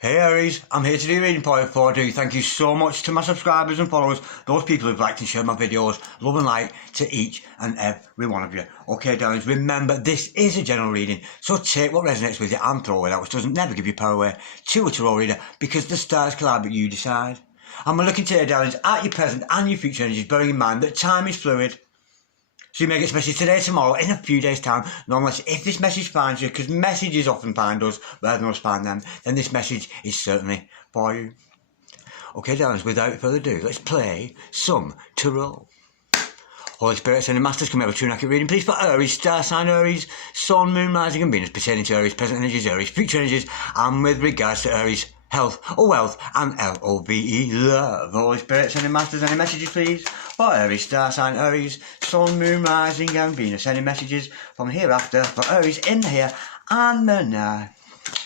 Hey Aries, I'm here to do a reading for you. Before I do, thank you so much to my subscribers and followers, those people who've liked and shared my videos. Love and light to each and every one of you. Okay darlings, remember this is a general reading, so take what resonates with you and throw it out, which doesn't never give you power away to a tarot reader, because the stars collide but you decide. And we're looking today darlings at your present and your future energies, bearing in mind that time is fluid. So you may get this message today, tomorrow, in a few days' time, nonetheless, if this message finds you, because messages often find us rather than us find them, then this message is certainly for you. Okay, darlings, without further ado, let's play some tarot. Holy Spirit, Sending Masters, come over to an accurate reading, please, for Aries, star sign Aries, Sun, Moon, Rising and Venus, pertaining to Aries, present energies, Aries, future energies, and with regards to Aries, health or wealth, and L-O-V-E, love. Holy Spirit, Sending Masters, any messages, please? For Aries, star sign Aries, Sun, Moon, Rising and Venus. Any messages from hereafter for Aries in here and the now.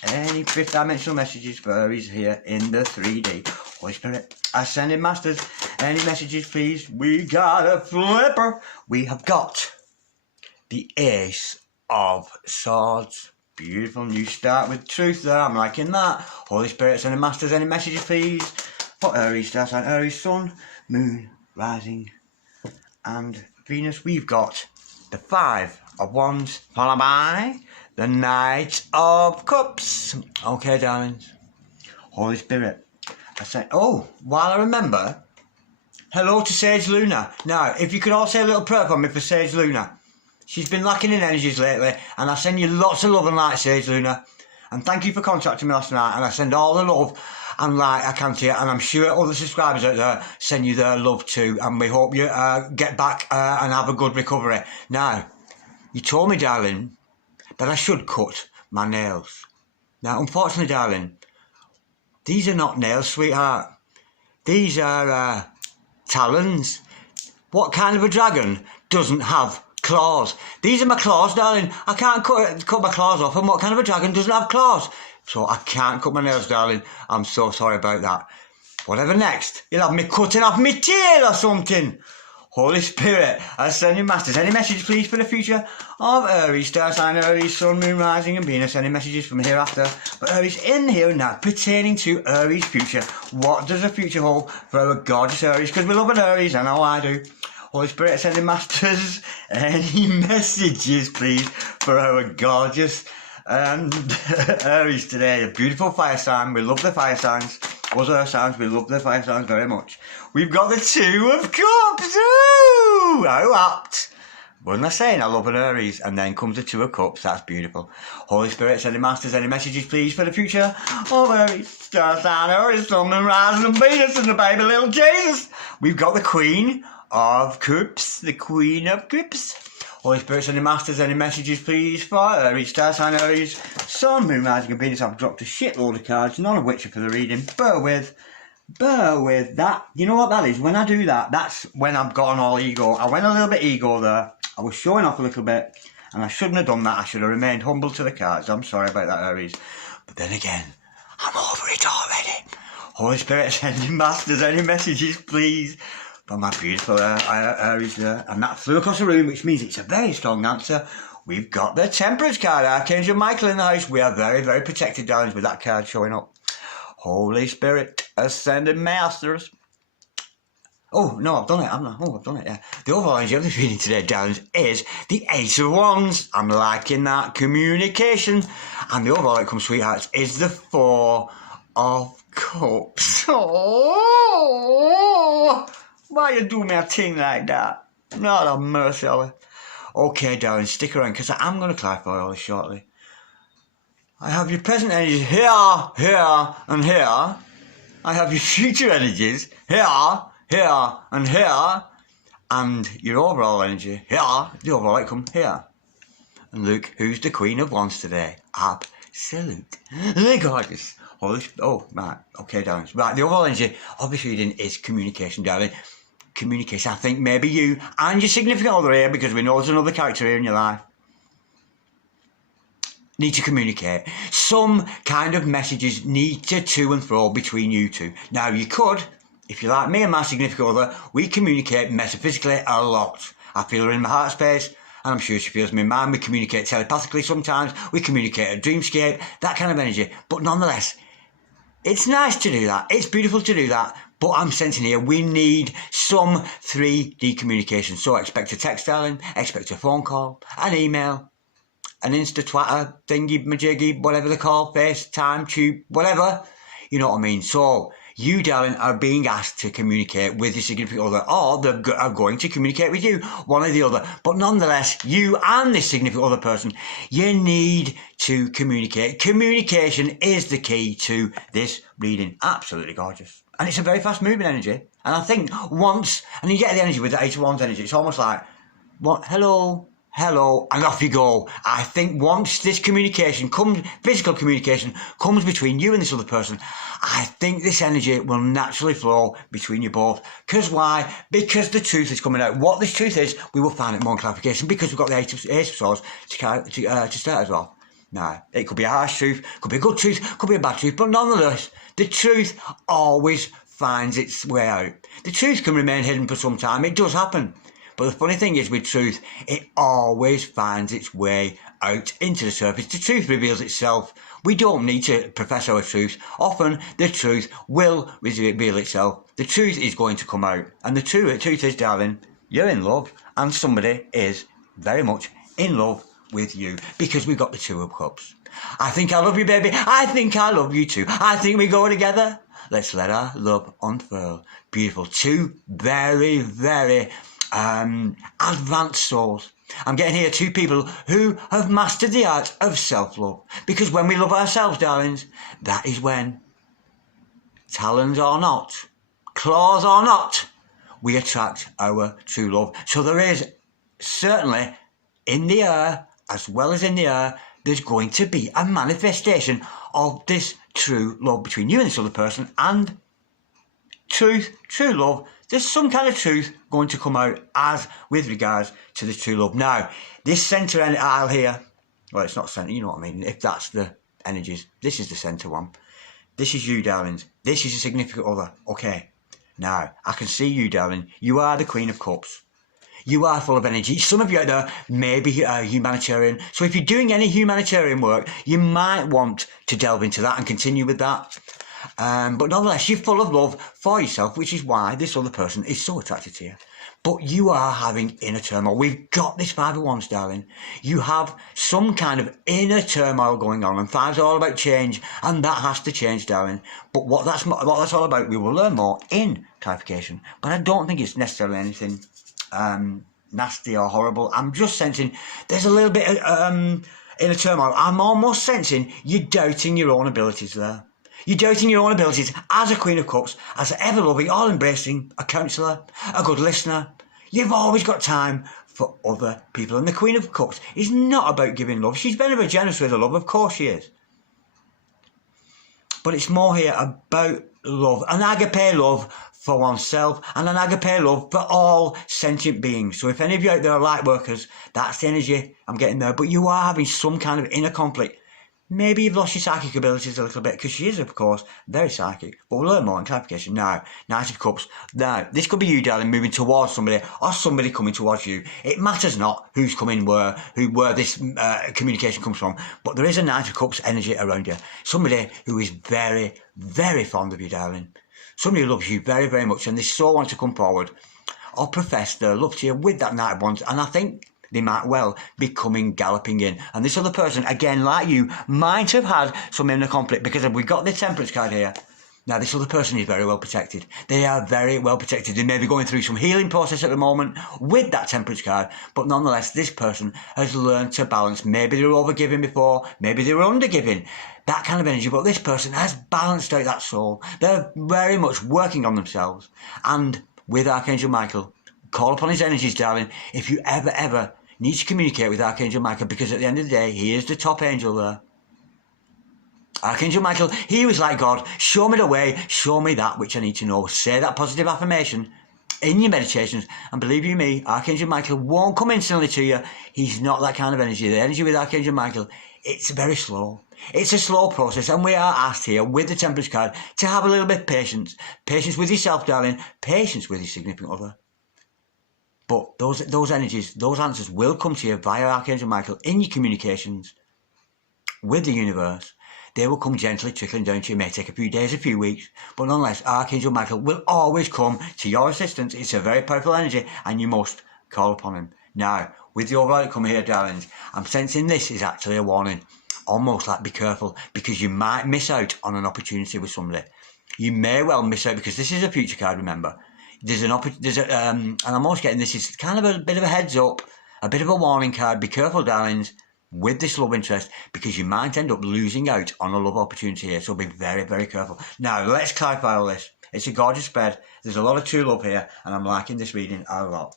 Any fifth dimensional messages for Aries here in the 3D. Holy Spirit, Ascending Masters, any messages, please? We got a flipper. We have got the Ace of Swords. Beautiful new start with truth there. I'm liking that. Holy Spirit, Ascending Masters, any messages, please? For Aries, star sign Aries, Sun, Moon, Rising and Venus. We've got the Five of Wands, followed by the Knight of Cups. Okay, darlings. Holy Spirit, I say, oh, while I remember, hello to Sage Luna. Now, if you could all say a little prayer for me for Sage Luna. She's been lacking in energies lately, and I send you lots of love and light, Sage Luna. And thank you for contacting me last night, and I send all the love and light I can to you, and I'm sure other subscribers out there send you their love too, and we hope you get back and have a good recovery. Now, you told me, darling, that I should cut my nails. Now, unfortunately, darling, these are not nails, sweetheart. These are talons. What kind of a dragon doesn't have claws? These are my claws, darling. I can't cut my claws off, and what kind of a dragon doesn't have claws? So I can't cut my nails, darling. I'm so sorry about that. Whatever next, you'll have me cutting off my tail or something. Holy Spirit, Ascending Masters, any messages, please, for the future of Aries, star sign Aries, Sun, Moon, Rising and Venus. Any messages from hereafter for Aries in here and now, pertaining to Aries' future. What does the future hold for our gorgeous Aries? Because we love an Aries, I know I do. Holy Spirit, Ascending Masters, any messages, please, for our gorgeous Aries today? A beautiful fire sign. We love the fire signs. Us earth signs, we love the fire signs very much. We've got the Two of Cups. Ooh, how apt. Wasn't I saying I love an Aries? And then comes the Two of Cups. That's beautiful. Holy Spirit, Ascending Masters, any messages, please, for the future of Aries, star sign Aries, Sun, Moon, Rising and Venus, and the baby little Jesus. We've got the Queen of Cups. The Queen of Cups. Holy Spirit, Ascending Masters, any messages, please, for Aries, star sign Aries, Sun, Moon, Rising and Venus. I've dropped a shitload of cards, none of which are for the reading. Bear with that. You know what that is? When I do that, that's when I've gotten all ego. I went a little bit ego there. I was showing off a little bit, and I shouldn't have done that. I should have remained humble to the cards. I'm sorry about that, Aries. But then again, I'm over it already. Holy Spirit, Ascending Masters, any messages, please, for my beautiful Aries there. And that flew across the room, which means it's a very strong answer. We've got the Temperance card, Archangel Michael in the house. We are very, very protected, darlings, with that card showing up. Holy Spirit, Ascending Masters. Oh, no, I've done it, haven't I? Oh, I've done it, yeah. The overall energy of the reading today, darlings, is the Ace of Wands. I'm liking that. Communication. And the overall outcome, sweethearts, is the Four of Cups. Oh, why you do me a thing like that? Not a mercy, Ali. Okay, darling, stick around, because I am going to clarify all this shortly. I have your present energies here, here, and here. I have your future energies here, here, and here. And your overall energy here, the overall outcome here. And look, who's the Queen of Wands today? Absolutely gorgeous. Oh, right, okay, darlings. Right, the overall energy of this reading is communication, darling. Communication. I think maybe you and your significant other here, because we know there's another character here in your life, need to communicate. Some kind of messages need to and fro between you two. Now, you could, if you like me and my significant other, we communicate metaphysically a lot. I feel her in my heart space, and I'm sure she feels me in mine. We communicate telepathically sometimes. We communicate a dreamscape, that kind of energy. But nonetheless, It's nice to do that. It's beautiful to do that. But I'm sensing here we need some 3D communication. So expect a text, darling. Expect a phone call, an email, an Insta, Twitter, thingy, majiggy, whatever they call, FaceTime, Tube, whatever. You know what I mean? So you, darling, are being asked to communicate with your significant other, or they are going to communicate with you, one or the other. But nonetheless, you and this significant other person, you need to communicate. Communication is the key to this reading. Absolutely gorgeous. And it's a very fast-moving energy. And I think once, and you get the energy with the 8 of Wands energy, it's almost like, what, hello, and off you go. I think once this communication comes, physical communication comes between you and this other person, I think this energy will naturally flow between you both. Because why? Because the truth is coming out. What this truth is, we will find it more in clarification because we've got the Ace of Swords to start as well. Now, it could be a harsh truth, could be a good truth, could be a bad truth, but nonetheless, the truth always finds its way out. The truth can remain hidden for some time. It does happen. But the funny thing is with truth, it always finds its way out into the surface. The truth reveals itself. We don't need to profess our truth. Often the truth will reveal itself. The truth is going to come out. And the truth is, darling, you're in love and somebody is very much in love with you because we've got the Two of Cups. I think I love you, baby. I think I love you too. I think we go together. Let's let our love unfurl. Beautiful. Two very, very advanced souls. I'm getting here two people who have mastered the art of self-love. Because when we love ourselves, darlings, that is when, talons or not, claws or not, we attract our true love. So there is certainly in the air, as well as in the air, there's going to be a manifestation of this true love between you and this other person, and truth, true love. There's some kind of truth going to come out as with regards to this true love. Now, this centre aisle here, well, it's not centre, you know what I mean, if that's the energies, this is the centre one. This is you, darlings. This is your significant other. Okay. Now, I can see you, darling. You are the Queen of Cups. You are full of energy. Some of you out there may be humanitarian. So if you're doing any humanitarian work, you might want to delve into that and continue with that. But nonetheless, you're full of love for yourself, which is why this other person is so attracted to you. But you are having inner turmoil. We've got this Five of Wands, darling. You have some kind of inner turmoil going on, and five's all about change, and that has to change, darling. But what that's all about, we will learn more in clarification. But I don't think it's necessarily anything nasty or horrible. I'm just sensing there's a little bit of inner turmoil. I'm almost sensing you're doubting your own abilities there. You're doubting your own abilities as a Queen of Cups, as an ever-loving, all-embracing, a counsellor, a good listener. You've always got time for other people. And the Queen of Cups is not about giving love. She's very generous with her love, of course she is. But it's more here about love, an agape love for oneself and an agape love for all sentient beings. So if any of you out there are light workers, that's the energy I'm getting there. But you are having some kind of inner conflict. Maybe you've lost your psychic abilities a little bit, because she is, of course, very psychic. But we'll learn more in clarification. Now, Knight of Cups. Now, this could be you, darling, moving towards somebody, or somebody coming towards you. It matters not who's coming where this communication comes from. But there is a Knight of Cups energy around you. Somebody who is very, very fond of you, darling. Somebody who loves you very, very much, and they so want to come forward or profess their love to you with that Knight of Wands. And I think they might well be coming galloping in. And this other person, again, like you, might have had some inner conflict, because we've got the Temperance card here. Now, this other person is very well protected. They are very well protected. They may be going through some healing process at the moment with that Temperance card, but nonetheless, this person has learned to balance. Maybe they were overgiving before, maybe they were undergiving. That kind of energy, but this person has balanced out that soul. They're very much working on themselves. And with Archangel Michael, call upon his energies, darling, if you ever need to communicate with Archangel Michael, because at the end of the day, he is the top angel there. Archangel Michael, he was like God. Show me the way, show me that which I need to know. Say that positive affirmation in your meditations, and believe you me, Archangel Michael won't come instantly to you. He's not that kind of energy. The energy with Archangel Michael, it's very slow. It's a slow process, and we are asked here with the Temperance card to have a little bit of patience. Patience with yourself, darling. Patience with your significant other. But those energies, those answers will come to you via Archangel Michael in your communications with the universe. They will come gently trickling down to you. It may take a few days, a few weeks, but nonetheless, Archangel Michael will always come to your assistance. It's a very powerful energy, and you must call upon him. Now, with the overall outcome here, darlings, I'm sensing this is actually a warning. Almost like be careful, because you might miss out on an opportunity with somebody. You may well miss out, because this is a future card, remember. And I'm almost getting this is kind of a bit of a heads up, a bit of a warning card. Be careful, darlings, with this love interest, because you might end up losing out on a love opportunity here. So be very, very careful. Now, let's clarify all this. It's a gorgeous spread. There's a lot of true love here, and I'm liking this reading a lot.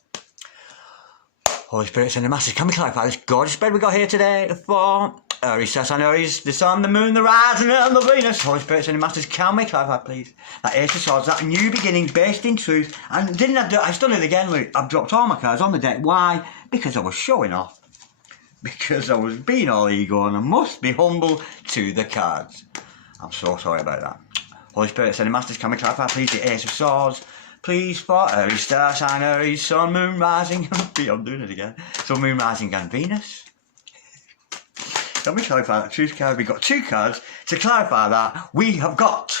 Holy Spirit, send a message. Can we clarify this gorgeous spread we got here today for Aries, Sun, Aries, the Sun, the Moon, the Rising, and the Venus? Holy Spirit, send a message. Can we clarify, please? That Ace of Swords, that new beginning based in truth. And didn't I do it? I've done it again, Luke. I've dropped all my cards on the deck. Why? Because I was showing off. Because I was being all ego, and I must be humble to the cards. I'm so sorry about that. Holy Spirit, send a message. Can we clarify, please? The Ace of Swords. Please, for Aries, Star Sign, Aries, Sun, Moon, Rising, I'm doing it again. Sun, Moon, Rising, and Venus. Let me clarify that truth card. We've got two cards. To clarify that, we have got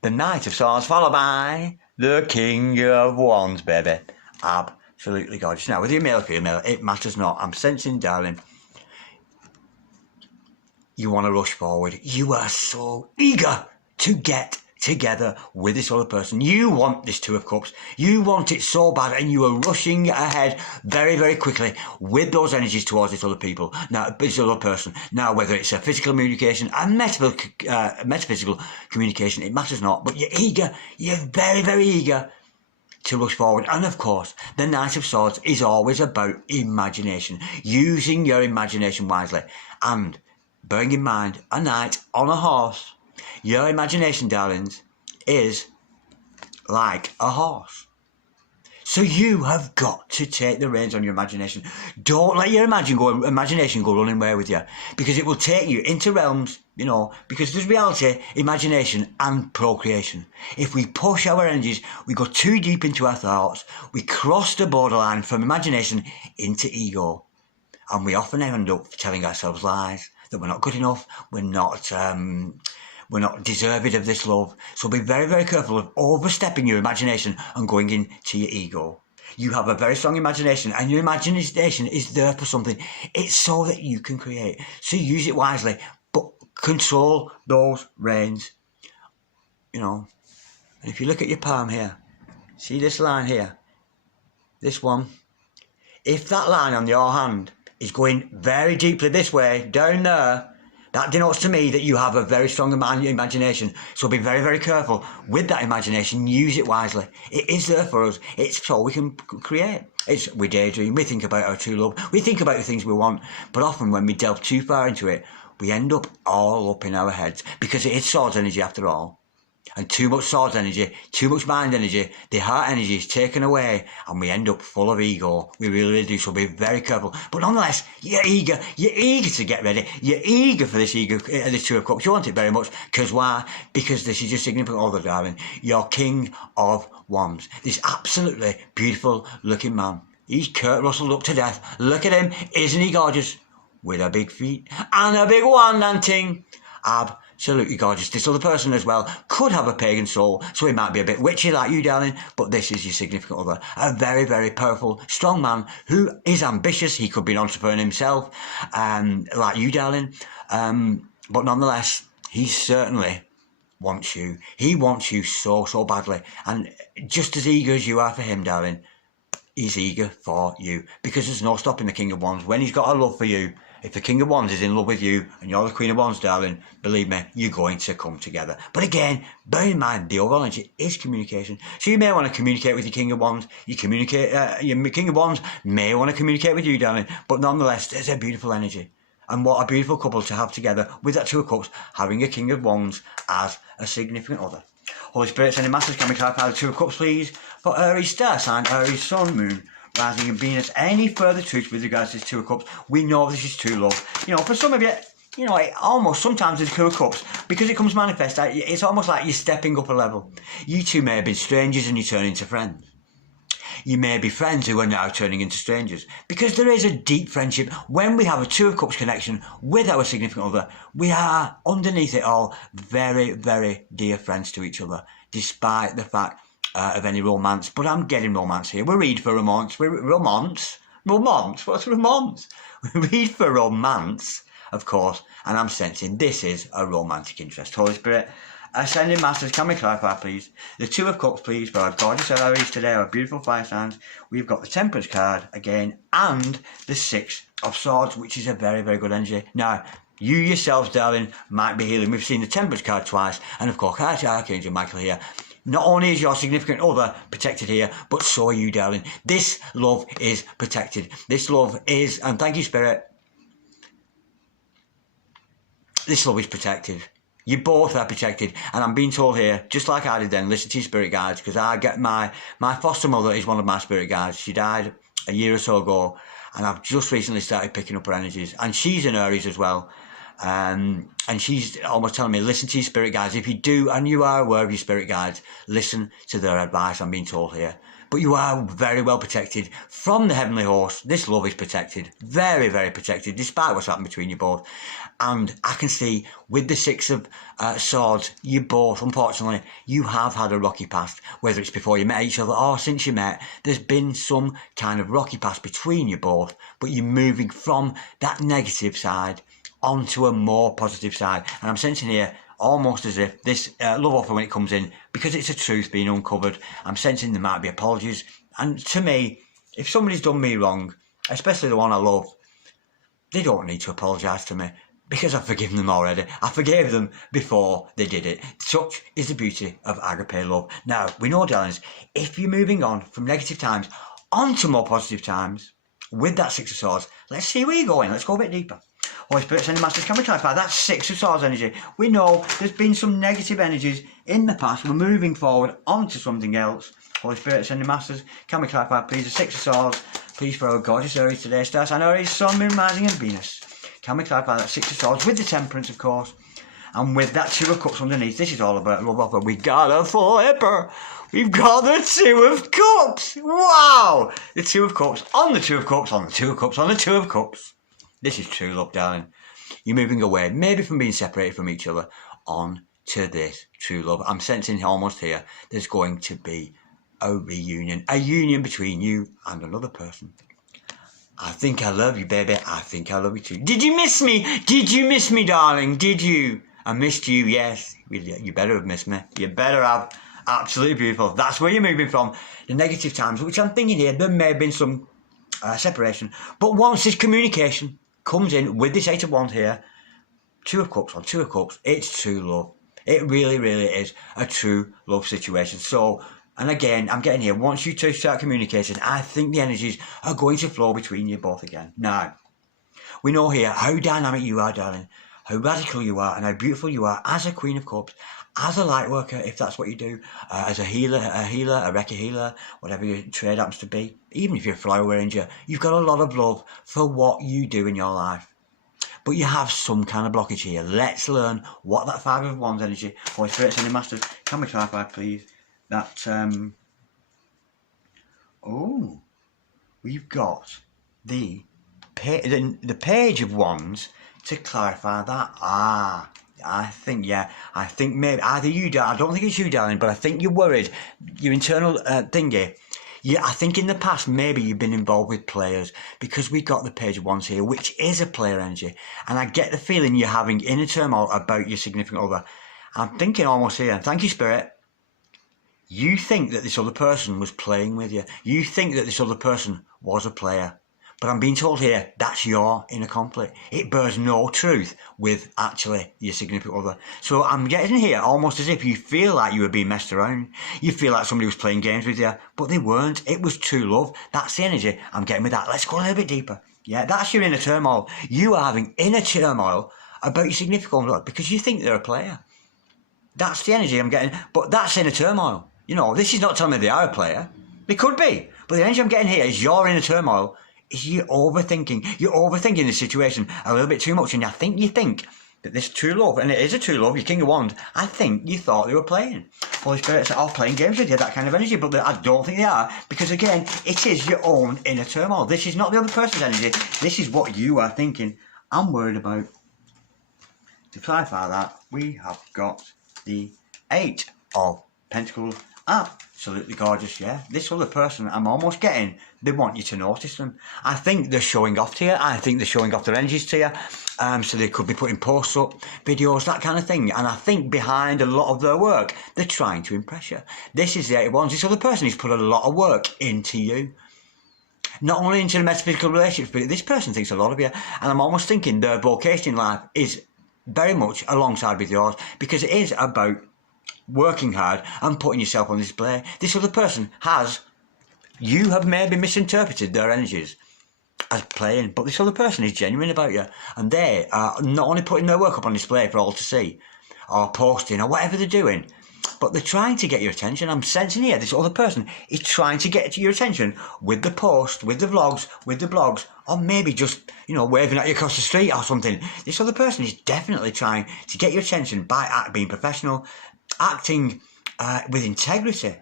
the Knight of Swords, followed by the King of Wands, baby. Absolutely gorgeous. Now, with your male or female, it matters not. I'm sensing, darling, you want to rush forward. You are so eager to get together with this other person. You want this Two of Cups. You want it so bad, and you are rushing ahead very, very quickly with those energies towards this other people. Now, this other person. Now, whether it's a physical communication and metaphysical communication, it matters not. But you're eager. You're very, very eager to rush forward. And of course, the Knight of Swords is always about imagination. Using your imagination wisely. And bearing in mind, a knight on a horse. Your imagination, darlings, is like a horse. So you have got to take the reins on your imagination. Don't let your imagination go running away with you, because it will take you into realms, because there's reality, imagination, and procreation. If we push our energies, we go too deep into our thoughts, we cross the borderline from imagination into ego. And we often end up telling ourselves lies, that we're not good enough, we're not deserving of this love. So be very, very careful of overstepping your imagination and going into your ego. You have a very strong imagination, and your imagination is there for something. It's so that you can create. So use it wisely, but control those reins. And if you look at your palm here, see this line here? This one. If that line on your hand is going very deeply this way, down there, that denotes to me that you have a very strong imagination. So be very, very careful with that imagination. Use it wisely. It is there for us. It's so we can create. We daydream. We think about our true love. We think about the things we want. But often when we delve too far into it, we end up all up in our heads, because it is swords energy after all. And too much swords energy, too much mind energy, the heart energy is taken away, and we end up full of ego. We really, really do. So be very careful. But nonetheless, you're eager. You're eager to get ready. You're eager for this Two of Cups. You want it very much. Because why? Because this is your significant other, darling. Your King of Wands. This absolutely beautiful looking man. He's Kurt Russell up to death. Look at him. Isn't he gorgeous? With a big feet and a big wand and ting. Absolutely gorgeous. This other person as well could have a pagan soul, so he might be a bit witchy like you, darling, but this is your significant other. A very, very powerful, strong man who is ambitious. He could be an entrepreneur himself, like you, darling. But nonetheless, he certainly wants you. He wants you so, so badly. And just as eager as you are for him, darling, he's eager for you. Because there's no stopping the King of Wands. When he's got a love for you, if the King of Wands is in love with you and you're the Queen of Wands, darling, believe me, you're going to come together. But again, bear in mind, the overall energy is communication. So you may want to communicate with your King of Wands. Your King of Wands may want to communicate with you, darling. But nonetheless, there's a beautiful energy. And what a beautiful couple to have together with that Two of Cups, having a King of Wands as a significant other. Holy Spirit, sending masters, can we clarify the Two of Cups, please? For Aries, Star Sign, Aries, Sun, Moon, Rising and Venus. Any further truth with regards to this Two of Cups? We know this is true love. For some of you, it almost sometimes the Two of Cups, because it comes manifest, it's almost like you're stepping up a level. You two may have been strangers and you turn into friends. you may be friends who are now turning into strangers. Because there is a deep friendship. When we have a Two of Cups connection with our significant other, we are, underneath it all, very, very dear friends to each other, despite the fact of any romance. But I'm getting romance here. We read for romance. Romance? Romance? What's romance? We read for romance, of course, and I'm sensing this is a romantic interest. Holy Spirit, Ascending Masters, can we clarify, please? The Two of Cups, please, for our gorgeous Aries today, our beautiful fire signs. We've got the Temperance card again, and the Six of Swords, which is a very, very good energy. Now, you yourselves, darling, might be healing. We've seen the Temperance card twice, and of course, Archangel Michael here. Not only is your significant other protected here, but so are you, darling. This love is protected. This love is, and thank you, Spirit, this love is protected. You both are protected, and I'm being told here, just like I did then, listen to your spirit guides, because I get my foster mother is one of my spirit guides. She died a year or so ago, and I've just recently started picking up her energies, and she's an Aries as well, and she's almost telling me, listen to your spirit guides. If you do, and you are aware of your spirit guides, listen to their advice, I'm being told here. But you are very well protected from the heavenly host. This love is protected, very, very protected, despite what's happened between you both. And I can see with the Six of Swords, you both, unfortunately, you have had a rocky past. Whether it's before you met each other or since you met, there's been some kind of rocky past between you both. But you're moving from that negative side onto a more positive side. And I'm sensing here, almost as if this love offer, when it comes in, because it's a truth being uncovered, I'm sensing there might be apologies. And to me, if somebody's done me wrong, especially the one I love, they don't need to apologise to me, because I've forgiven them already. I forgave them before they did it. Such is the beauty of agape love. Now, we know, darlings, if you're moving on from negative times onto more positive times, with that Six of Swords, let's see where you're going. Let's go a bit deeper. Holy Spirit, Ascending Masters, can we clarify? That's Six of Swords energy. We know there's been some negative energies in the past. We're moving forward onto something else. Holy Spirit, Ascending Masters, can we clarify, please? The Six of Swords, please, for our gorgeous Aries today. Star sign Aries, Sun, Moon, Rising, and Venus. Can we clarify that Six of Swords with the Temperance, of course, and with that Two of Cups underneath? This is all about love offer. We got a flipper. We've got the Two of Cups. Wow! The Two of Cups on the Two of Cups on the Two of Cups on the Two of Cups. This is true love, darling. You're moving away, maybe from being separated from each other, on to this true love. I'm sensing almost here there's going to be a reunion, a union between you and another person. I think I love you, baby. I think I love you too. Did you miss me? Did you miss me, darling? Did you? I missed you, yes. You better have missed me. You better have. Absolutely beautiful. That's where you're moving from. The negative times, which I'm thinking here, there may have been some separation. But once this communication comes in with this Eight of Wands here, Two of Cups on Two of Cups, it's true love. It really, really is a true love situation. So, and again, I'm getting here, once you two start communicating, I think the energies are going to flow between you both again. Now, we know here how dynamic you are, darling, how radical you are, and how beautiful you are as a Queen of Cups, as a light worker, if that's what you do, as a healer, a Reiki healer, whatever your trade happens to be, even if you're a flower arranger, you've got a lot of love for what you do in your life. But you have some kind of blockage here. Let's learn what that Five of Wands energy, Holy Spirit, Ascending Masters, can we clarify, please? That, we've got the Page of Wands to clarify that. I think maybe either you, I don't think it's you, darling, but I think you're worried. Your internal thingy. Yeah, I think in the past maybe you've been involved with players, because we've got the Page of Wands here, which is a player energy, and I get the feeling you're having inner turmoil about your significant other. I'm thinking almost here, thank you, Spirit. You think that this other person was playing with you. You think that this other person was a player. But I'm being told here, that's your inner conflict. It bears no truth with actually your significant other. So I'm getting here almost as if you feel like you were being messed around. You feel like somebody was playing games with you, but they weren't. It was true love. That's the energy I'm getting with that. Let's go a little bit deeper. Yeah, that's your inner turmoil. You are having inner turmoil about your significant other because you think they're a player. That's the energy I'm getting. But that's inner turmoil. You know, this is not telling me they are a player. They could be. But the energy I'm getting here is your inner turmoil. Is you're overthinking the situation a little bit too much, and I think you think But this true love, and it is a true love, your King of Wands, I think you thought they were playing. Holy Spirits are playing games with you, that kind of energy, but I don't think they are, because again, it is your own inner turmoil. This is not the other person's energy, this is what you are thinking. I'm worried about. To clarify that, we have got the 8 of Pentacles. Absolutely gorgeous, yeah. This other person, I'm almost getting, they want you to notice them. I think they're showing off to you. I think they're showing off their energies to you. So they could be putting posts up, videos, that kind of thing. And I think behind a lot of their work, they're trying to impress you. This is the 8 of Wands. This other person has put a lot of work into you. Not only into the metaphysical relationships, but this person thinks a lot of you. And I'm almost thinking their vocation in life is very much alongside with yours, because it is about working hard and putting yourself on display. This other person you have maybe misinterpreted their energies as playing, but this other person is genuine about you, and they are not only putting their work up on display for all to see, or posting, or whatever they're doing, but they're trying to get your attention. I'm sensing here this other person is trying to get to your attention with the post, with the vlogs, with the blogs, or maybe just, waving at you across the street or something. This other person is definitely trying to get your attention by being professional, acting with integrity.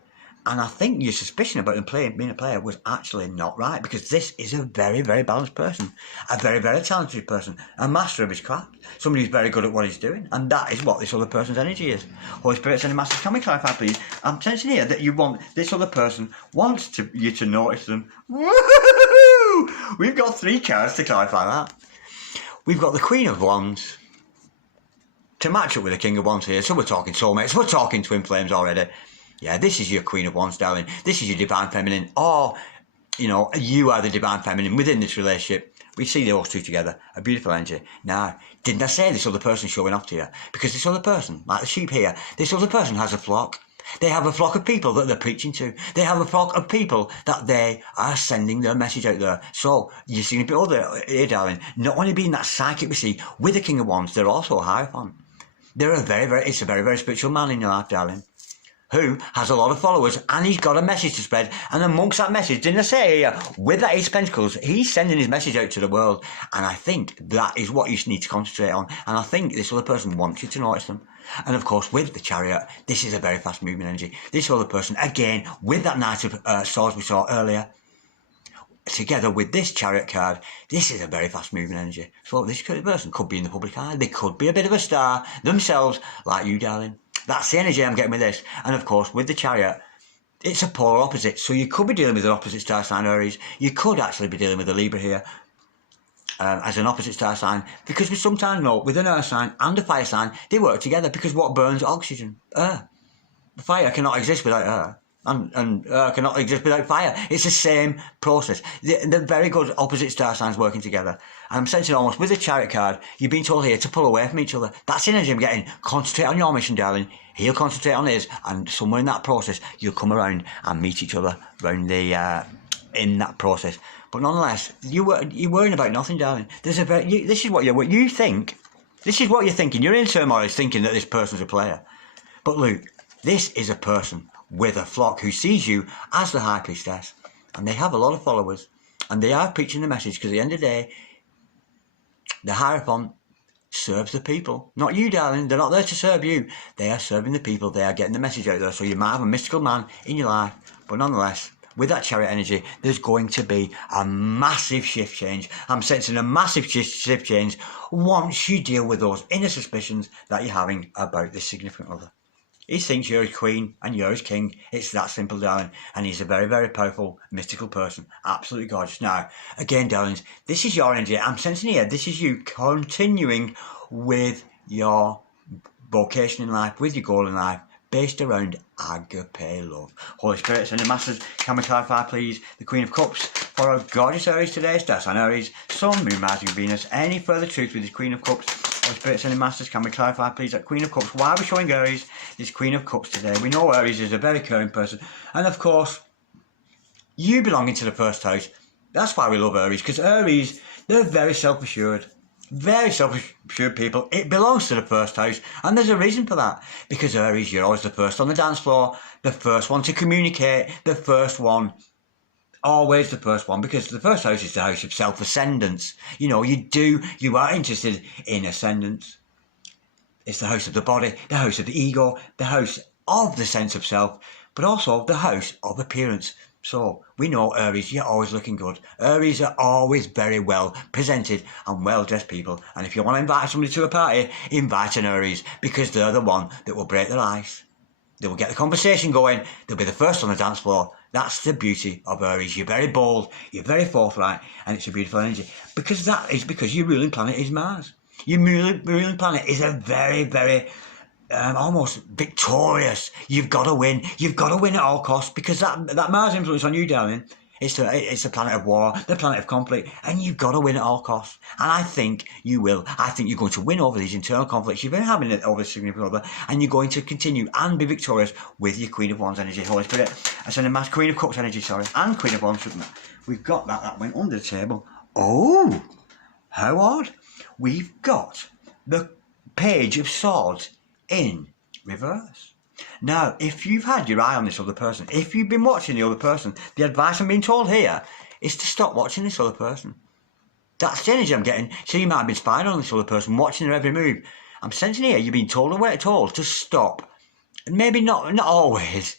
And I think your suspicion about them being a player was actually not right, because this is a very, very balanced person, a very, very talented person, a master of his craft, somebody who's very good at what he's doing, and that is what this other person's energy is. Holy Spirit, any masters, can we clarify, please? I'm sensing here that this other person wants you to notice them. Woo-hoo-hoo-hoo! We've got 3 cards to clarify that. We've got the Queen of Wands to match up with the King of Wands here, so we're talking soulmates, we're talking twin flames already. Yeah, this is your Queen of Wands, darling. This is your Divine Feminine, or, you are the Divine Feminine within this relationship. We see those two together, a beautiful energy. Now, didn't I say this other person showing off to you? Because this other person, like the sheep here, this other person has a flock. They have a flock of people that they're preaching to. They have a flock of people that they are sending their message out there. So, you're seeing a bit other here, darling. Not only being that psychic we see with the King of Wands, they're also a Hierophant. It's a very, very spiritual man in your life, darling, who has a lot of followers, and he's got a message to spread. And amongst that message, didn't I say here, with that 8 of Pentacles, he's sending his message out to the world. And I think that is what you need to concentrate on. And I think this other person wants you to notice them. And of course, with the Chariot, this is a very fast moving energy. This other person, again, with that Knight of Swords we saw earlier, together with this Chariot card, this is a very fast moving energy. So this person could be in the public eye. They could be a bit of a star themselves, like you, darling. That's the energy I'm getting with this. And of course, with the Chariot, it's a polar opposite. So you could be dealing with an opposite star sign, Aries. You could actually be dealing with a Libra here as an opposite star sign. Because we sometimes know with an earth sign and a fire sign, they work together. Because what burns oxygen? Air. Fire cannot exist without air. And cannot exist without fire. It's the same process. They're very good opposite star signs working together. And I'm sensing almost with the Chariot card, you've been told here to pull away from each other. That's the energy I'm getting. Concentrate on your mission, darling. He'll concentrate on his, and somewhere in that process, you'll come around and meet each other around in that process. But nonetheless, you're worrying about nothing, darling. This is what you think. This is what you're thinking. Your inner turmoil is thinking that this person's a player. But look, this is a person with a flock who sees you as the High Priestess, and they have a lot of followers, and they are preaching the message, because at the end of the day, the Hierophant serves the people, not you, darling. They're not there to serve you. They are serving the people. They are getting the message out there. So you might have a mystical man in your life, but nonetheless, with that Chariot energy, there's going to be a massive shift change. I'm sensing a massive shift change once you deal with those inner suspicions that you're having about this significant other. He thinks you're his queen and you're his king. It's that simple, darling. And he's a very, very powerful, mystical person. Absolutely gorgeous. Now, again, darlings, this is your energy. I'm sensing here, this is you continuing with your vocation in life, with your goal in life, based around agape love. Holy Spirit, send the masters, can we clarify, please, the Queen of Cups for our gorgeous Aries today, star sign Aries, Sun, Moon, Mars, and Venus. Any further truth with this Queen of Cups? Holy Spirit, sending masters, can we clarify, please, that Queen of Cups? Why are we showing Aries this Queen of Cups today? We know Aries is a very caring person, and of course, you belonging to the first house. That's why we love Aries, because Aries, they're very self-assured. Very self-assured people. It belongs to the first house, and there's a reason for that. Because Aries, you're always the first on the dance floor, the first one to communicate, the first one, always the first one, because the first house is the house of self-ascendance. You are interested in ascendance. It's the house of the body, the house of the ego, the house of the sense of self, but also the house of appearance. So we know Aries, you're always looking good. Aries are always very well presented and well dressed people. And if you want to invite somebody to a party, invite an Aries, because they're the one that will break their ice. They will get the conversation going. They'll be the first on the dance floor. That's the beauty of Aries. You're very bold, you're very forthright, and it's a beautiful energy. Because your ruling planet is Mars. Your ruling planet is a very, very almost victorious. You've got to win. You've got to win at all costs, because that Mars influence on you, darling, it's the planet of war, the planet of conflict, and you've got to win at all costs. And I think you will. I think you're going to win over these internal conflicts you've been having over the significant other, and you're going to continue and be victorious with your Queen of Wands energy, Holy Spirit. I send a mass Queen of Cups energy, and Queen of Wands. We've got that went under the table. Oh, how odd. We've got the Page of Swords in reverse. Now, if you've had your eye on this other person, if you've been watching the other person, the advice I'm being told here is to stop watching this other person. That's the energy I'm getting. So you might have been spying on this other person, watching their every move. I'm sensing here you've been told or told to stop. Maybe not always,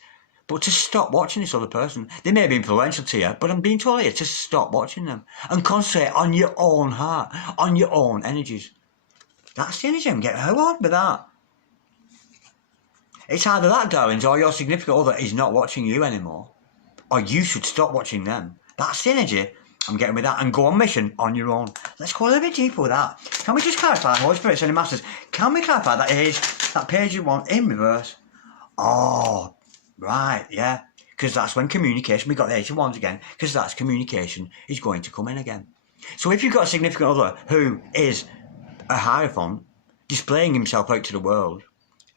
but to stop watching this other person. They may be influential to you, but I'm being told here to stop watching them and concentrate on your own heart, on your own energies. That's the energy I'm getting. How odd with that? It's either that, darlings, or your significant other is not watching you anymore, or you should stop watching them. That's the energy I'm getting with that, and go on mission on your own. Let's go a little bit deeper with that. Can we just clarify, Holy Spirit, Sending Masters, can we clarify that Page you want in reverse? Oh, right, yeah, because that's when communication, we got the Eight of Wands again, because that's communication is going to come in again. So if you've got a significant other who is a Hierophant, displaying himself out to the world,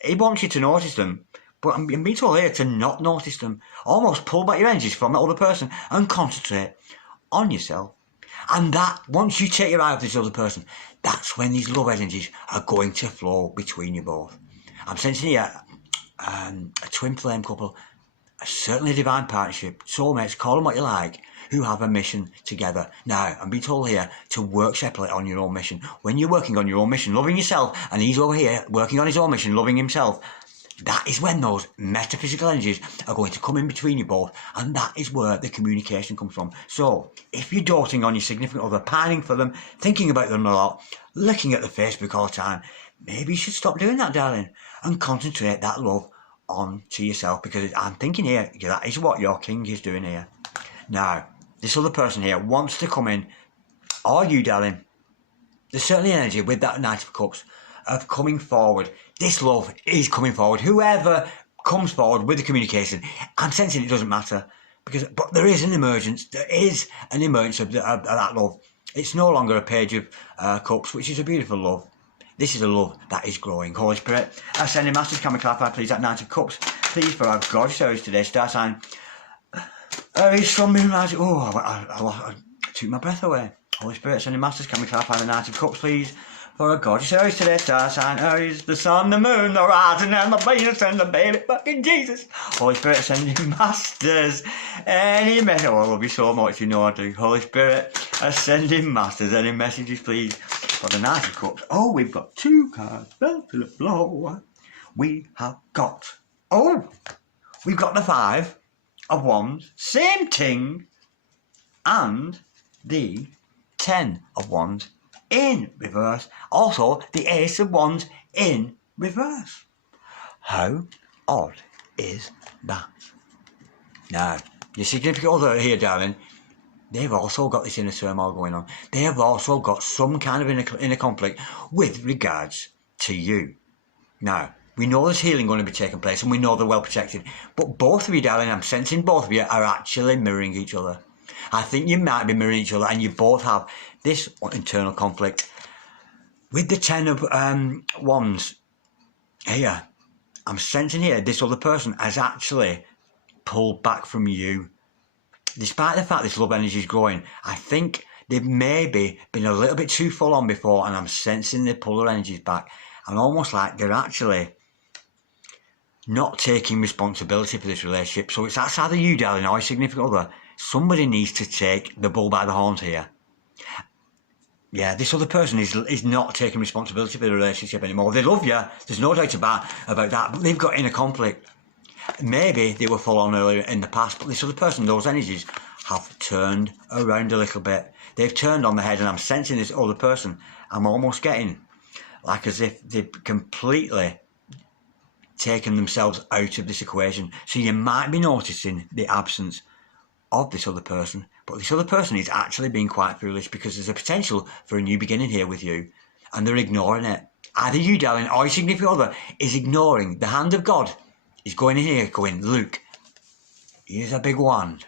he wants you to notice them, but I'm being told here to not notice them. Almost pull back your energies from that other person and concentrate on yourself. And that, once you take your eye off this other person, that's when these love energies are going to flow between you both. I'm sensing here a twin flame couple, certainly a divine partnership, soulmates, call them what you like, who have a mission together. Now, I'm being told here to work separately on your own mission. When you're working on your own mission, loving yourself, and he's over here working on his own mission, loving himself, that is when those metaphysical energies are going to come in between you both, and that is where the communication comes from. So, if you're doting on your significant other, pining for them, thinking about them a lot, looking at the Facebook all the time, maybe you should stop doing that, darling, and concentrate that love onto yourself, because I'm thinking here, that is what your king is doing here. Now, this other person here wants to come in, or you, darling, there's certainly energy with that Knight of Cups of coming forward. This love is coming forward. Whoever comes forward with the communication, I'm sensing it doesn't matter, but there is an emergence. There is an emergence of that love. It's no longer a Page of Cups, which is a beautiful love. This is a love that is growing. Holy Spirit, Ascending Masters, can we clarify, please, that Knight of Cups, please, for our gorgeous Aries today, star sign Aries, Sun, Moon, Rising. Oh, I took my breath away. Holy Spirit, Ascending Masters, can we clarify the Knight of Cups, please, for a gorgeous Aries today, star sign Aries, the Sun, the Moon, the Rising, and the Venus, and the baby fucking Jesus. Holy Spirit, Ascending Masters, any message, oh, I love you so much, you know I do. Holy Spirit, Ascending Masters, any messages, please, for the Knight of Cups. Oh, we've got two cards, bell to the blow. We have got, we've got the Five of Wands, same thing, and the Ten of Wands in reverse. Also, the Ace of Wands in reverse. How odd is that? Now, your significant other here, darling, they've also got this inner turmoil going on. They have also got some kind of inner conflict with regards to you. Now, we know there's healing going to be taking place, and we know they're well protected. But both of you, darling, I'm sensing both of you are actually mirroring each other. I think you might be mirroring each other, and you both have this internal conflict. With the Ten of Wands here, I'm sensing here this other person has actually pulled back from you. Despite the fact this love energy is growing, I think they've maybe been a little bit too full on before, and I'm sensing they pull their energies back. And almost like they're actually not taking responsibility for this relationship. So that's either you, darling, or your significant other. Somebody needs to take the bull by the horns here. Yeah, this other person is not taking responsibility for the relationship anymore. They love you, there's no doubt about that, but they've got inner conflict. Maybe they were full on earlier in the past, but this other person, those energies have turned around a little bit. They've turned on the head, and I'm sensing this other person. I'm almost getting like as if they've completely taken themselves out of this equation. So you might be noticing the absence of this other person, but this other person is actually being quite foolish because there's a potential for a new beginning here with you, and they're ignoring it. Either you, darling, or your significant other is ignoring the hand of God. Is going in here going, look, here's a big wand.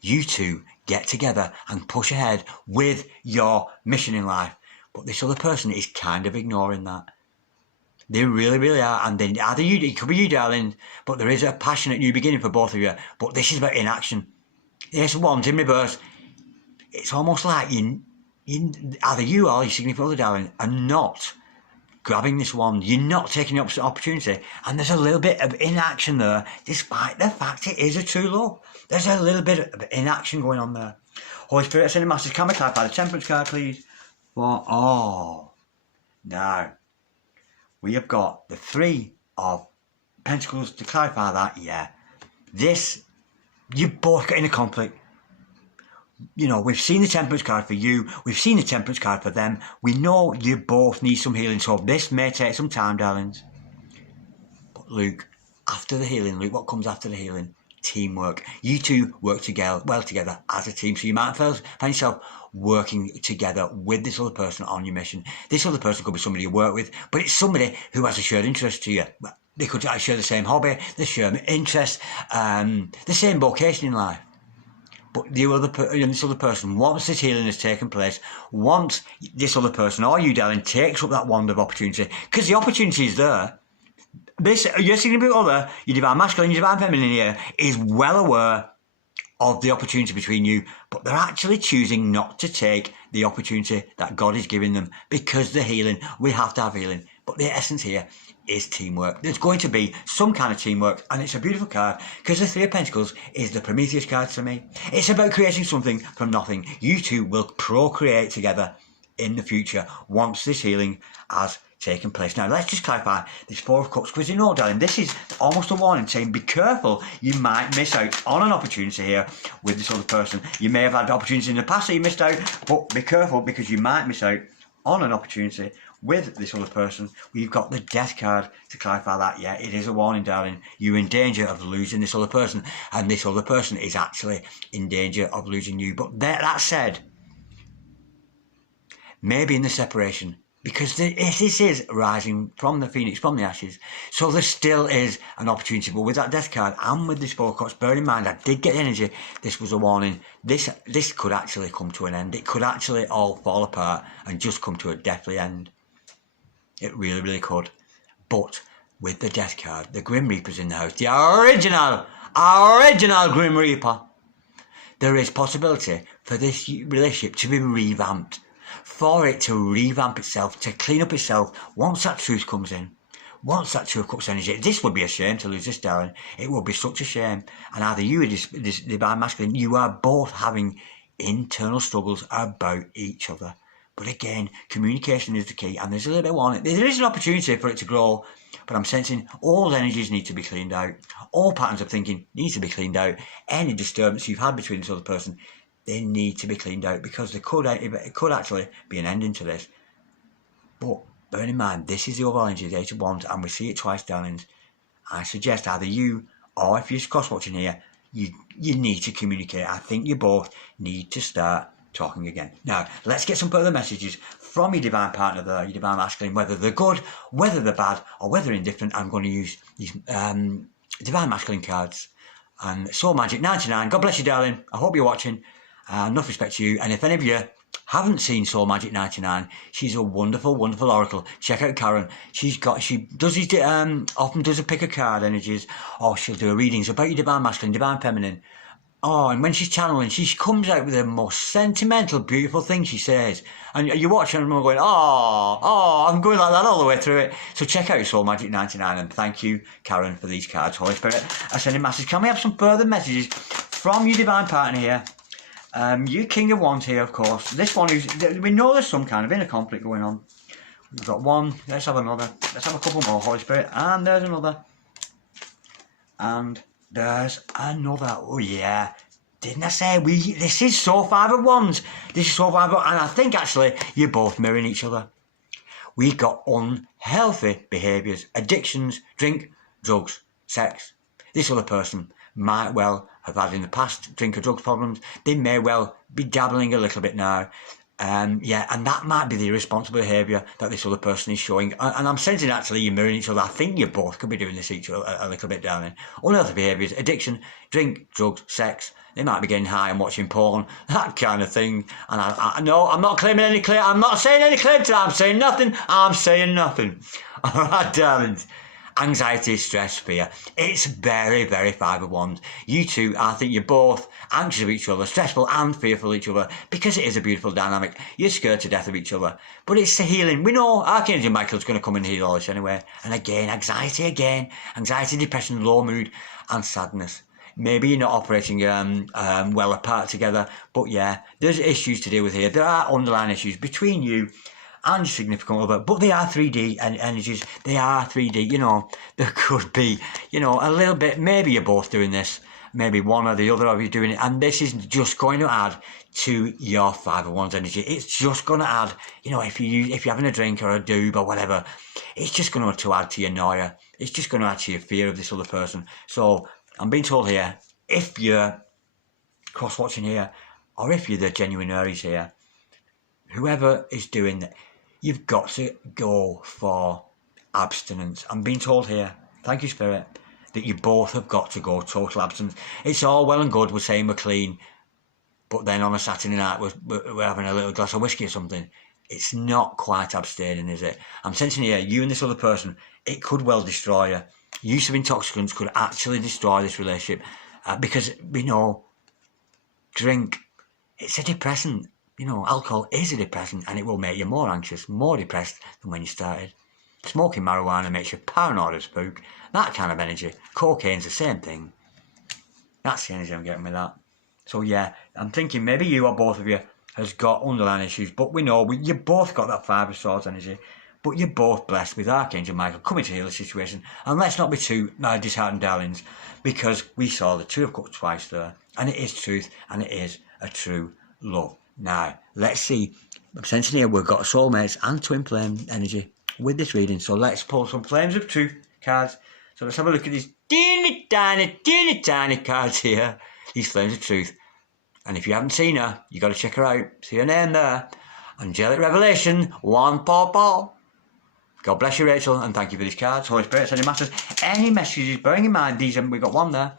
You two get together and push ahead with your mission in life. But this other person is kind of ignoring that. They really, really are. And then either you, it could be you, darling, but there is a passionate new beginning for both of you. But this is about inaction. This wand in reverse. It's almost like either you or your significant other, darling, are not grabbing this wand. You're not taking the opportunity, and there's a little bit of inaction there, despite the fact it is a true love. There's a little bit of inaction going on there. Holy Spirit, send a message. Can we clarify the Temperance card, please? Now we have got the Three of Pentacles to clarify that. Yeah, this, you both got in a conflict. You know, we've seen the Temperance card for you. We've seen the Temperance card for them. We know you both need some healing. So this may take some time, darlings. But Luke, after the healing, Luke, what comes after the healing? Teamwork. You two work together, well together as a team. So you might find yourself working together with this other person on your mission. This other person could be somebody you work with, but it's somebody who has a shared interest to you. They could share the same hobby, the same interest, the same vocation in life. But this other person, once this healing has taken place, once this other person, or you, darling, takes up that wand of opportunity, because the opportunity is there. Your significant other, your divine masculine, your divine feminine here, is well aware of the opportunity between you, but they're actually choosing not to take the opportunity that God is giving them because the healing, we have to have healing. But the essence here is teamwork. There's going to be some kind of teamwork, and it's a beautiful card because the Three of Pentacles is the Prometheus card to me. It's about creating something from nothing. You two will procreate together in the future once this healing has taken place. Now let's just clarify this Four of Cups, because you know, darling, this is almost a warning saying be careful, you might miss out on an opportunity here with this other person. You may have had opportunities in the past that you missed out, but be careful because you might miss out on an opportunity with this other person. We've got the Death card to clarify that. Yeah, it is a warning, darling. You're in danger of losing this other person, and this other person is actually in danger of losing you. But that said, maybe in the separation, because this is rising from the phoenix, from the ashes, so there still is an opportunity. But with that Death card and with this Four of Cups, bear in mind, I did get the energy, this was a warning. This could actually come to an end. It could actually all fall apart and just come to a deathly end. It really, really could. But with the Death card, the Grim Reaper's in the house, the original Grim Reaper. There is possibility for this relationship to be revamped, for it to revamp itself, to clean up itself once that truth comes in. Once that Two of Cups energy, this would be a shame to lose this, darling. It would be such a shame. And either you or this divine masculine, you are both having internal struggles about each other. But again, communication is the key, and there's a little bit of warning. There is an opportunity for it to grow, but I'm sensing all energies need to be cleaned out. All patterns of thinking need to be cleaned out. Any disturbance you've had between this other person, they need to be cleaned out, because it could actually be an ending to this. But bear in mind, this is the overall energy, the Eight of Wands, and we see it twice, darlings. I suggest either you, or if you're cross-watching here, you need to communicate. I think you both need to start talking again. Now, let's get some further messages from your divine partner there, your divine masculine, whether they're good, whether they're bad, or whether they're indifferent. I'm going to use these divine masculine cards. And Soul Magic 99, God bless you, darling. I hope you're watching. Enough respect to you. And if any of you haven't seen Soul Magic 99, she's a wonderful, wonderful oracle. Check out Karen. She does these, often does a pick a card energies, or she'll do a readings about your divine masculine, divine feminine. Oh, and when she's channeling, she comes out with the most sentimental, beautiful thing she says. And you watch her and I'm going, I'm going like that all the way through it. So check out Soul Magic 99, and thank you, Karen, for these cards. Holy Spirit, I send a message. Can we have some further messages from your divine partner here? You King of Wands here, of course. This one is, we know there's some kind of inner conflict going on. We've got one, let's have another. Let's have a couple more, Holy Spirit. And there's another. And there's another. Oh yeah. Didn't I say this is so Five of Wands. This is so Five of Wands. And I think actually you're both mirroring each other. We've got unhealthy behaviours, addictions, drink, drugs, sex. This other person might well have had in the past drink or drugs problems. They may well be dabbling a little bit now. Yeah, and that might be the irresponsible behaviour that this other person is showing. And I'm sensing actually you're mirroring each other. I think you both could be doing this each other a little bit, darling. Unhealthy behaviours, addiction, drink, drugs, sex. They might be getting high and watching porn, that kind of thing. And I no, I'm not claiming any claim. I'm not saying any claim to that. I'm saying nothing. I'm saying nothing. All right, darlings. Anxiety, stress, fear. It's very, very Five of Wands. You two, I think you're both anxious of each other, stressful and fearful of each other, because it is a beautiful dynamic. You're scared to death of each other. But it's the healing. We know Archangel Michael's going to come and heal all this anyway. And again, anxiety, depression, low mood, and sadness. Maybe you're not operating well apart together, but yeah, there's issues to deal with here. There are underlying issues between you and your significant other, but they are 3D energies. They are 3D, you know. There could be, you know, a little bit, maybe you're both doing this, maybe one or the other of you doing it, and this is just going to add to your Five of Wands energy. It's just going to add, you know, if you're having a drink or a doob or whatever, it's just going to add to your noia. It's just going to add to your fear of this other person. So I'm being told here, if you're cross-watching here, or if you're the genuine Aries here, whoever is doing that, you've got to go for abstinence. I'm being told here, thank you, Spirit, that you both have got to go total abstinence. It's all well and good, we're saying we're clean, but then on a Saturday night we're having a little glass of whiskey or something. It's not quite abstaining, is it? I'm sensing here, you and this other person, it could well destroy you. Use of intoxicants could actually destroy this relationship because we know drink, it's a depressant. You know, alcohol is a depressant and it will make you more anxious, more depressed than when you started. Smoking marijuana makes you paranoid as spook. That kind of energy. Cocaine's the same thing. That's the energy I'm getting with that. So yeah, I'm thinking maybe you or both of you has got underlying issues, but we know you both got that Five of Swords energy, but you're both blessed with Archangel Michael coming to heal the situation. And let's not be too disheartened, darlings, because we saw the Two of Cups twice there, and it is truth, and it is a true love. Now, let's see. I'm sensing here we've got soulmates and twin flame energy with this reading. So let's pull some Flames of Truth cards. So let's have a look at these teeny tiny cards here. These Flames of Truth. And if you haven't seen her, you got to check her out. See her name there. Angelic Revelation 144. God bless you, Rachel, and thank you for these cards. Holy Spirit, sending masters. Any messages, bearing in mind, these are, we got one there.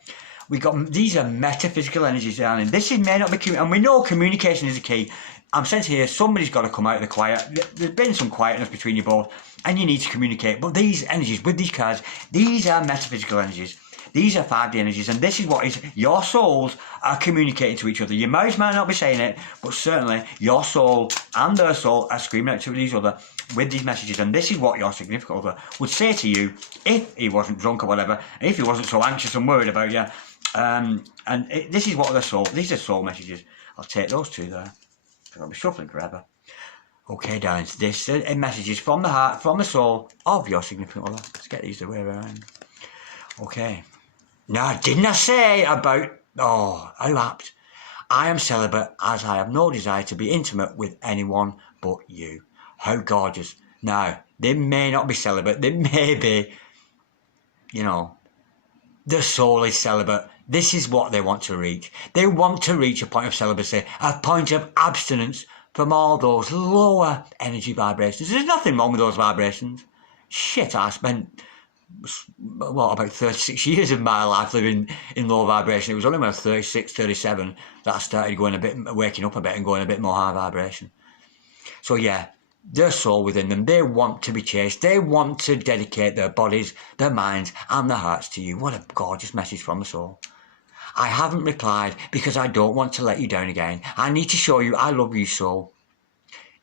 These are metaphysical energies, darling. This may not be, and we know communication is the key. I'm sensing here, somebody's got to come out of the quiet. There's been some quietness between you both, and you need to communicate. But these energies, with these cards, these are metaphysical energies. These are 5D energies, and this is what is your souls are communicating to each other. Your mouths might not be saying it, but certainly your soul and their soul are screaming out to each other with these messages. And this is what your significant other would say to you if he wasn't drunk or whatever, and if he wasn't so anxious and worried about you. This is what these are soul messages. I'll take those two there, because I'll be shuffling forever. Okay, darlings, this are messages from the heart, from the soul of your significant other. Let's get these the way around. Okay. Now, didn't I say about, how apt. I am celibate as I have no desire to be intimate with anyone but you. How gorgeous. Now, they may not be celibate. They may be, you know, their soul is celibate. This is what they want to reach. They want to reach a point of celibacy, a point of abstinence from all those lower energy vibrations. There's nothing wrong with those vibrations. Shit, I spent, about 36 years of my life living in low vibration. It was only when I was 36, 37 that I started waking up a bit and going a bit more high vibration. So yeah, their soul within them, they want to be chased. They want to dedicate their bodies, their minds and their hearts to you. What a gorgeous message from the soul. I haven't replied because I don't want to let you down again. I need to show you I love you, soul.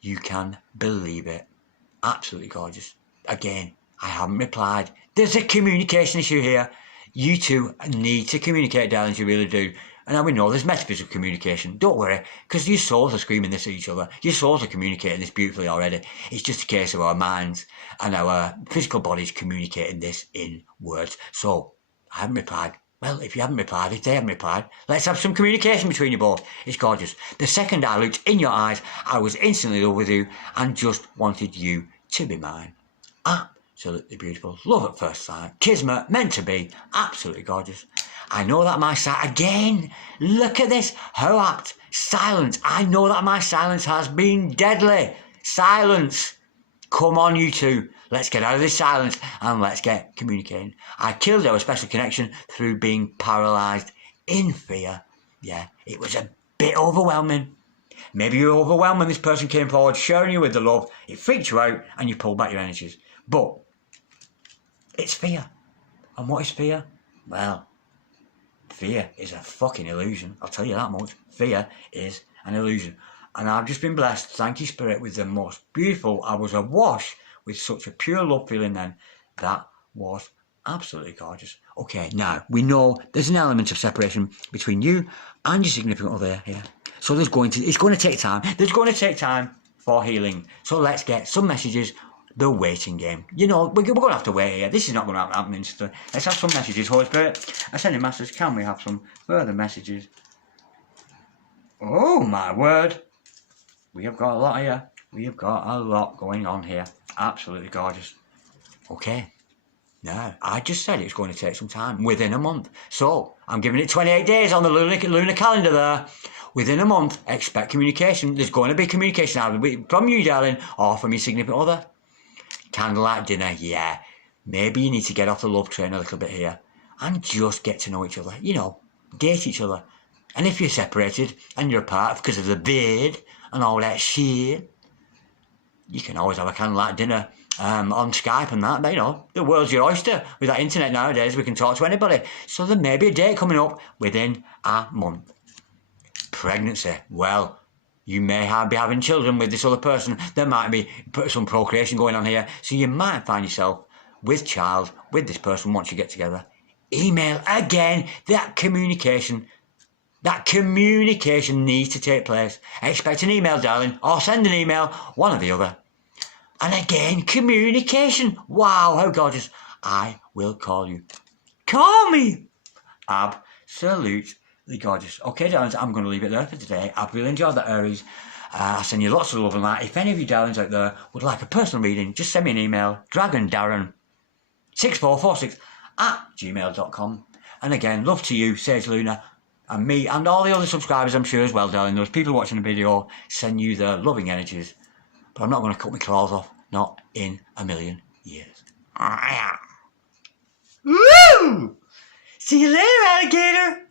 You can believe it. Absolutely gorgeous. Again, I haven't replied. There's a communication issue here. You two need to communicate, darlings, you really do. And now we know there's metaphysical communication. Don't worry, because your souls are screaming this at each other. Your souls are communicating this beautifully already. It's just a case of our minds and our physical bodies communicating this in words. So, I haven't replied. Well, if you haven't replied, if they haven't replied, let's have some communication between you both. It's gorgeous. The second I looked in your eyes, I was instantly in love with you and just wanted you to be mine. Absolutely beautiful. Love at first sight. Kismet, meant to be. Absolutely gorgeous. I know that my again, look at this. How apt. Silence. I know that my silence has been deadly. Silence. Come on, you two. Let's get out of this silence and let's get communicating. I killed our special connection through being paralysed in fear. Yeah, it was a bit overwhelming. Maybe you're overwhelmed when this person came forward, sharing you with the love. It freaked you out and you pulled back your energies. But it's fear. And what is fear? Well, fear is a fucking illusion. I'll tell you that much. Fear is an illusion. And I've just been blessed, thank you Spirit, with the most beautiful. I was awash with such a pure love feeling then. That was absolutely gorgeous. Okay, now we know there's an element of separation between you and your significant other here. So it's going to take time. There's going to take time for healing. So let's get some messages. The waiting game. You know, we're going to have to wait here. This is not going to happen instantly. Let's have some messages. Holy Spirit, Ascending Masters, can we have some further messages? Oh my word. We have got a lot here. We have got a lot going on here. Absolutely gorgeous. Okay. Now, I just said it's going to take some time. Within a month. So, I'm giving it 28 days on the lunar calendar there. Within a month, expect communication. There's going to be communication either from you, darling, or from your significant other. Candlelight dinner, yeah. Maybe you need to get off the love train a little bit here. And just get to know each other. You know, date each other. And if you're separated and you're apart because of the beard and all that shit, you can always have a candlelight dinner on Skype and that. But, you know, the world's your oyster. With that internet nowadays, we can talk to anybody. So there may be a date coming up within a month. Pregnancy. Well, you may be having children with this other person. There might be some procreation going on here. So you might find yourself with child with this person once you get together. Email again. That communication needs to take place. Expect an email, darling, or send an email, one or the other. And again, communication. Wow, how gorgeous. I will call you. Call me. Absolutely gorgeous. Okay, darlings, I'm going to leave it there for today. I've really enjoyed that, Aries. I send you lots of love and light. If any of you darlings out there would like a personal reading, just send me an email, dragondarren6446@gmail.com. And again, love to you, Sage Luna, and me, and all the other subscribers, I'm sure as well, darling. Those people watching the video send you their loving energies. But I'm not going to cut my claws off. Not in a million years. Woo! See you later, alligator!